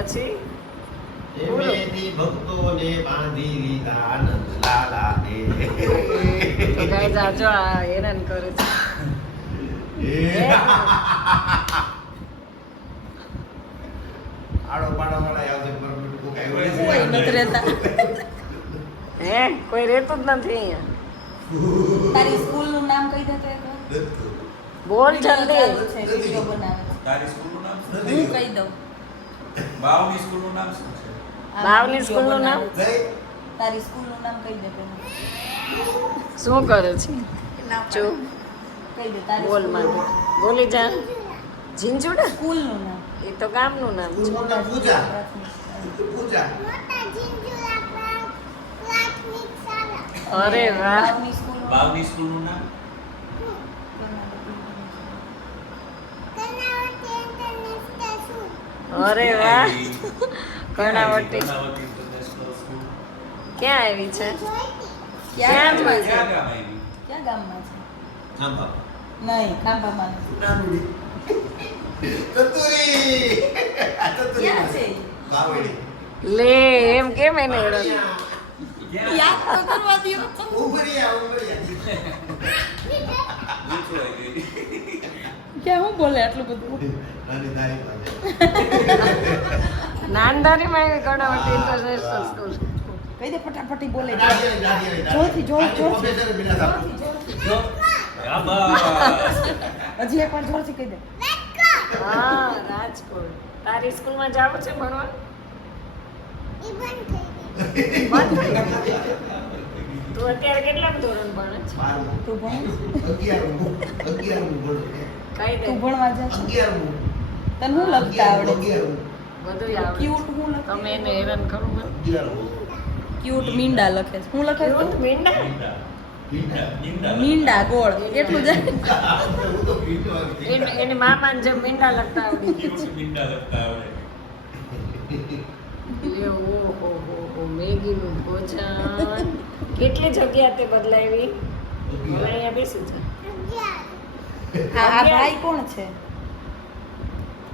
પછી એમેથી ભક્તોને બાંધી લીધા આનંદ લાલાને. તો ગાઈસ આ જો આ હેરાન કરે છે. આડો પાડો વાળા આવશે પર કોઈ કોઈ નથી રહેતા. હે કોઈ રહેતું જ નથી અહીંયા. તારી સ્કૂલ નું નામ કહી દે તો એક વાર. બોલ વિડીયો જલ્દી. ચાલુ છે, વિડીયો બનાવે છે. તારી સ્કૂલનું નામ શું હું કહી દઉં. બાવની સ્કૂલનું નામ શું છે? આ બાવની વિડીયો સ્કૂલનું નામ? બનાવે છે. તારી સ્કૂલ નું નામ કહી દે પેલું. શું કરે છે? ચો કહી દે તારી બોલ સ્કૂલ માં બોલી જા. ઝીંઝુડા સ્કૂલ નું નામ. એ તો ગામનું નામ છે. મોટા પૂજા પ્રાથમિક શાળા. પૂજા અરે વાહ. બાવની સ્કૂલ નું બાવની સ્કૂલનું નામ? અરે વાહ. Karnavati Karnavati international school. ક્યાં આવી છે? ક્યાં ગામમાં છે? ક્યાં ગામ આવી? ક્યાં ગામમાં છે? ખાંભા નહીં, ખાંભામાં નથી. નાનુડી કતુરી ક્યાં છે? બાવડી લે એમ કેમ એને એડો? ક્યાં? યાદ તો કરવા દ્યો. ઉંબરિયા ઊંચું આવી ગઈ. ક્યાં હું બોલે આટલું બધું? નાની તારી પાસે નાનદારીમાં આવી કર્ણાવતી ઇન્ટરનેશનલ સ્કૂલ. કહી દે ફટાફટી બોલે. દાડિયા દાડિયા જોરથી, જોરથી. પ્રોફેસર બિલા સાહેબ જો. શાબાશ. હજી એકવાર જોરથી કહી દે. હા રાજકોટ. તારી સ્કૂલમાં જાવ છે ભણવા? બંધ થઈ ગઈ. તું અત્યારે કેટલાક ધોરણ ભણે છે? તું ભણ. 11મું ભણું કઈ દે તું ભણવા જા. 11મું તને હું લખતા આવડે? 11મું બધું આવડે ક્યુટ છે. હું લખે. તમે એને હેરાન કરો મને. 11મું ક્યુટ મીંડા લખે છે. હું લખે કેવું છે? મીંડા? નીંડા. નીંડા. મીંડા ગોળ એટલું જ. હું તો પીટો આવી એને મામાને જેમ મીંડા લખતા આવડી ગયું છે. નીંડા લખતા આવડે. લે, ઓહો, મેગીનું ભોજન. કેટલી જગ્યા તે બદલાવી? હવે અહીંયા બેસી જા. આ ભાઈ કોણ છે?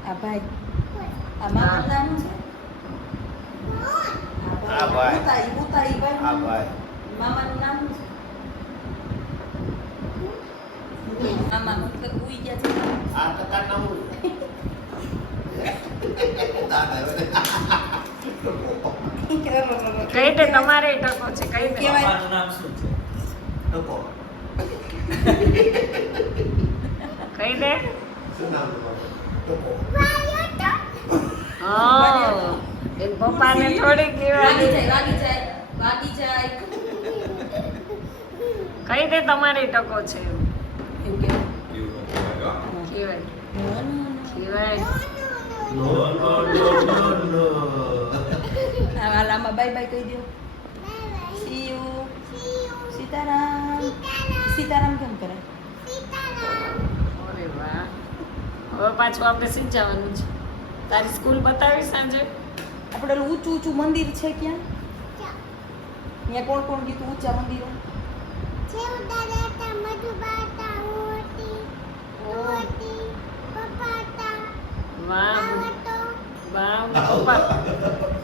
આ ભાઈ. આ મામાનું નામ છે? આ ભાઈ. ભૂતાઈ, ભૂતાઈ ભાઈ. આ ભાઈ મામાનું નામ શું છે? મામાનું તો ઉઈ ગયા છે. આ ટકા નામ દાદા કઈ દે તમારે ટકો છે કઈ દે. કેવાય. બાપાનું નામ શું છે? ટકો કઈ દે. શું નામ તમારું? ટકો હા એન પપ્પાને થોડી વાગી કહેવાની. જાય, વાગી જાય, વાગી જાય. કઈ દે તમારે ટકો છે એમ. એવું કે. એવું કહેવાય, હો. કહેવાય નો, નો, નો. કહેવાય. નો નો નો નો નો આ વાલામાં બાય બાય કહી દો. C you. સીતારામ. સીતારામ કેમ કરે? અરે વાહ. હવે પાછું આપણે શીખ જવાનું છે. તારી સ્કૂલ બતાવી સાંજે? આપણે ઓલું ઊંચું ઊંચું મંદિર છે ક્યાં? ત્યાં કોણ કોણ ગીતું ઊંચા મંદિરો? વાહ વાહ પપ્પા.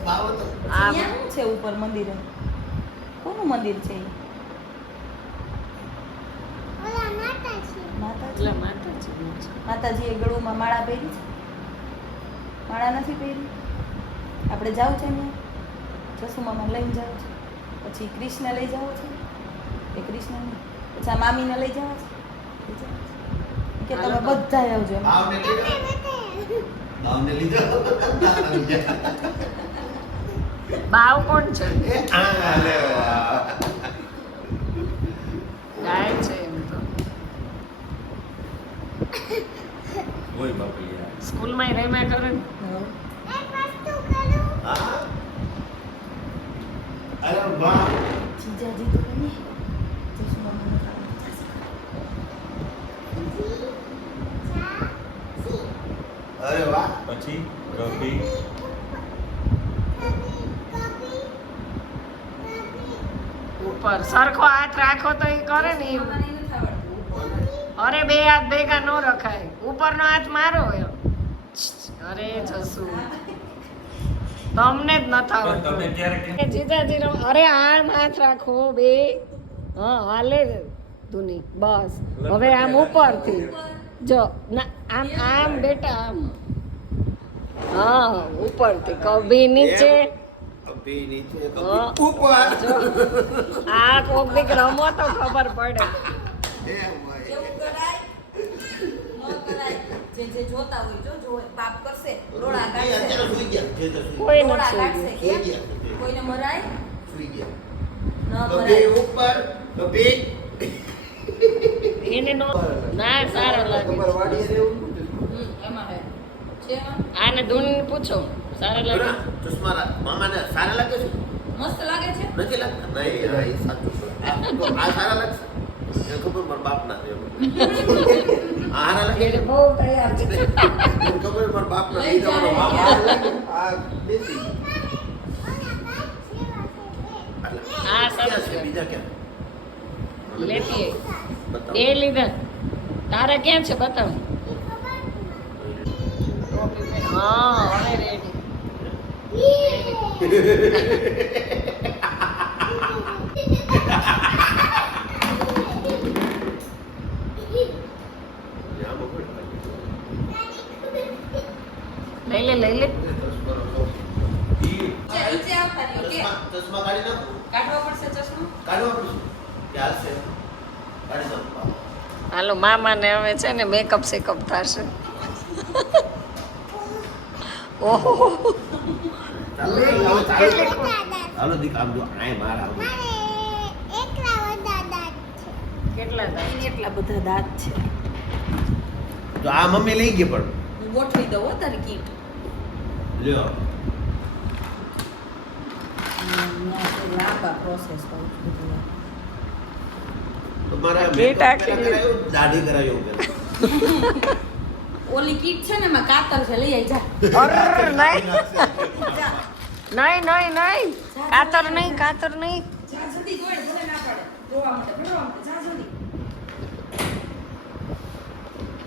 બાવો તો આ ત્યાં શું છે ઉપર મંદિરે? કોનું મંદિર છે એ? માતાજી. એટલે માતાજી છે. માતાજીએ ગળુમાં માળા પહેરી છે? માળા નથી પહેરી? આપણે જાવું છે ને જસુમામાં લઈને જાવ છે, પછી કૃષ્ણ લઈ જાવ છે કે કૃષ્ણ નહીં, પછી આ મામીને લઈ જાવ છે કે તમે બધા આવજો એમ. બાવને લીધો બાવને લીધો બાવ કોણ છે? એ આ લે વાહ. ગાય છે એમ તો. ઓય બાપલિયા. સ્કૂલમાં રમ્યા કરે ને. હા અરે વાહ જીજાજી તો કહીએ જસુમામાને અરે વાહ પછી રવિ. ઉપર સરખો હાથ રાખો તો એ કરે ને એવું. જસુમામાને નથી આવડતું. અરે બે હાથ ભેગા ન રખાય. ઉપરનો હાથ મારો એમ. અરે જસુ તમને જ નથી પણ આવડતું તમે ક્યારે કે કે જીજાજી અરે આમ હાથ રાખો બે હા હાલે ધુની બસ હવે આમ ઉપરથી જો ના આમ આમ બેટા આમ હા ઉપરથી કભી નીચે અભી નીચે હા. કભી ઉપર જો આ કોક દીક રમો તો ખબર પડે એમ હોય. એવું કરાય ન કરાય જે જે જોતા હોય જો જોવે પાપ કરશે રોડા એ કાઢશે અત્યારે સુઈ ગયા છે તો સુઈ કોઈ રોડા નથી કાઢશે સુઈ કેમ? ગયા કોઈને મરાય સુઈ ગયા ન કભી મરાય ઉપર કભી એને નો ના સારો લાગે તમારે વાડીએ રહેવું નથી. એમાં હે છે એમાં? આને ધૂની પૂછો સારો લાગે બરાબર. ચશ્મા મામાને સારા લાગે છે મસ્ત લાગે છે નથી લાગતા નહીં હા, એ સાચું છે. તો આ સારા લાગશે એ ખબર મારા બાપ ના છે આ સારા લાગે એટલે બહુ તૈયાર છે મને ખબર મારા બાપ ના લઈ બીજા જાય. મારા બાપ આ બેસી આ સરસ છે છે. બીજા ક્યાં લેતી બતાવો. એ લીધા તારે ક્યાં છે બતાવ હા હવે રેડી ત્યાં બપોર લઈ લે લઈ લે નીચે આવતા રહ્યો કે ચશ્મા કાઢી નાખો કાઢવા પડશે ચશ્મો કાઢવા પડશે ક્યાં છે કાઢી નાખો હાલો મામાને હવે છે ને મેકઅપ સેકઅપ થશે ઓહો હાલો દીક આમ જો આય મારા આમ. કેટલા દાંત? એટલા બધા દાંત છે તો આ મમ્મી લઈ ગઈ પણ હું ગોઠવી દઉં હો તારી કીટ લ્યો લાંબા પ્રોસેસ કહું છું બધું. તમારા કીટ makeup આખી પહેલા કરાયું, દાઢી કરાયું પેલા. ઓલી કીટ છે ને એમાં કાતર છે લઈ આવી જા અરર, નહીં જા નહીં નહીં નહીં કાતર નહીં કાતર નહીં જા જલ્દી દોડ ભલે ના પડે જોવા માટે ભરવા માટે જા જલ્દી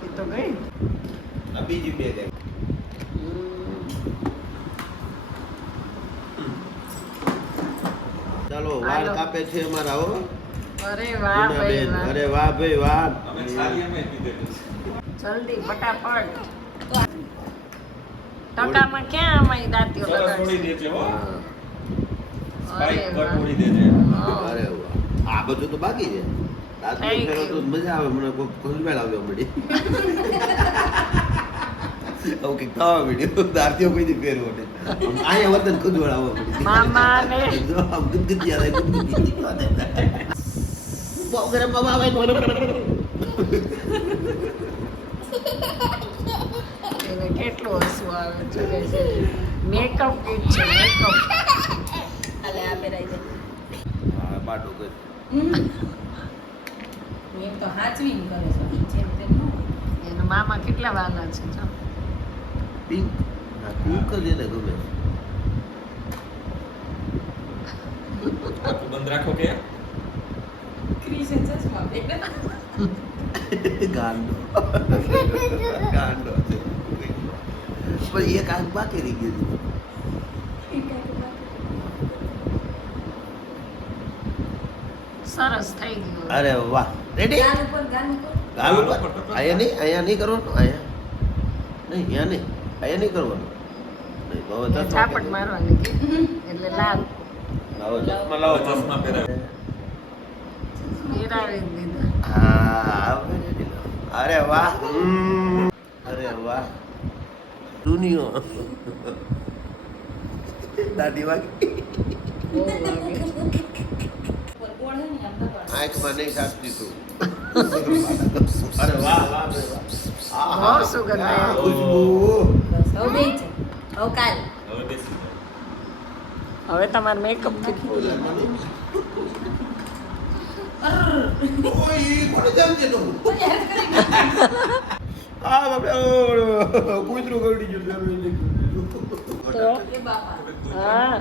એ તો ગઈ આ બીજી બે કઈ ચાલો વાળ હાલો. કાપે છે અમારા હો અરે વાહ ભાઈ બેન. વાહ અરે વાહ ભાઈ વાહ અમે સારી અમે પીધેલું છે. જલ્દી ફટાફટ ટકામાં ક્યાં અમારી દાંતીઓ સરસ તોડી લગાડશે દેજે હો હા. અરે સ્પાઈક કટ વાહ. તોડી દેજે હા. અરે વાહ આ બધું તો બાકી છે રાત્રે Thank ફેરો તો you. મજા આવે મને કોઈ ખુશમેળ આવ્યો મળી આવું કંઈક થવા મળ્યું દાર્થીઓ કોઈ દી ફેરવો નહીં અહીંયા વતન ખુદવાળ આવવા મળી મામાને જો આમ ગુદગુદિયા થાય, ગુદગુદિયા થાય. બહુ ગરમ બાબા આવે તો એને કેટલું હસવું આવે છે મેકઅપ કીટ છે મેકઅપ અલે આ પહેરાઈ જા હા બાટો કર એમ તો હાચવીને કરે છે જેમ તેમ ન હોય. એના મામા કેટલા વાલા છે જો પિંક હા પિંક જ એને ગમે આખું બંધ રાખો કે ક્રિશન ચશ્મા એકદમ ગાંડો ગાંડો છે પણ એક આંખ બાકી રહી ગઈ સરસ થઈ ગયું અરે વાહ રેડી ગાલ ઉપર ગાલ ઉપર ગાલ ઉપર અહીંયા નહીં કરવાનું અહીંયા નહીં અહીંયા નહીં અહીંયા નહીં કરવાનું નહીં તો હવે ચશ્મા ઝાપટ પહેરી. મારવાની કે એટલે લાલ લાવો ચશ્મા લાવો લાવો ચશ્મા પહેરાવે પહેરાવી જ દીધા હા હવે ready લાવો. અરે વાહ અરે વાહ દુનિયો દાઢી વાગી બહુ વાગે ઉપર ગોળ હે ને આમ દબાણ આંખમાં નહીં સાચતી તું અરે વાહ વાહ બે વાહ આહા. બહુ સુગંધ આ આવી. ખુશ્બુ બસ હવે બેસી જા હવે કાલ હવે બેસી જાઓ હવે તમારે મેકઅપ કીટ પૂરી ઓય કોને જામ છે તું યાદ કરી નાખ. આ બાપરે કૂતરું કરડી ગયું તો એ બાપા હા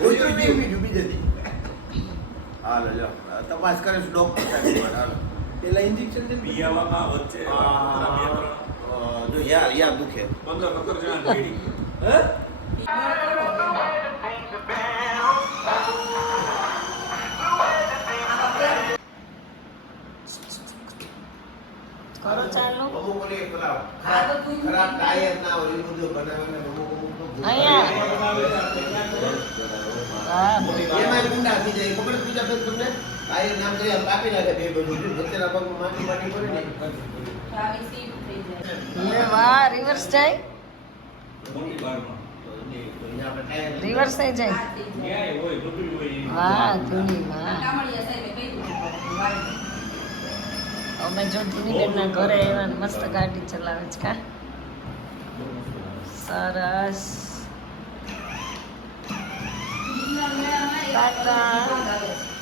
કૂતરું જેવી ડૂબી જતી હાલો લો તપાસ કરે છે ડોક્ટર સાહેબ હાલો પેલા ઇન્જેક્શન છે પિયાવામાં વચ્ચે જો યાર યાર દુખે 15 જણા ભેડી હે કરો ચાલુ અમુક ઓલી પેલા હા, તો તું ખરાબ ટાયર ના હોય એ બધું બનાવવાના અમુક તો ભૂલ અહીંયા. હા એમાં ગુંડા થઈ જાય ખબર છે બીજા ભાઈ તમને ટાયર નામ કરી આમ કાપી નાખે બે બધું વચ્ચેના પગમાં માટી માટી પડે ને આવી સીટ થઈ જાય લે વાહ રિવર્સ જાય મોટી બારમાં. અહીંયા આપણે ટાયર રિવર્સ થઈ જાય આ થઈ જાય ક્યાંય હોય, બધું હોય એ. વાહ ધૂની વાહ કામળિયા સાહેબે કહી દીધું વાળી. અમે જો ધૂનીબેનના ઘરે એવા મસ્ત ગાડી ચલાવે છે કા સરસ બીજના મેળામાં એક ટાટા. આવે છે.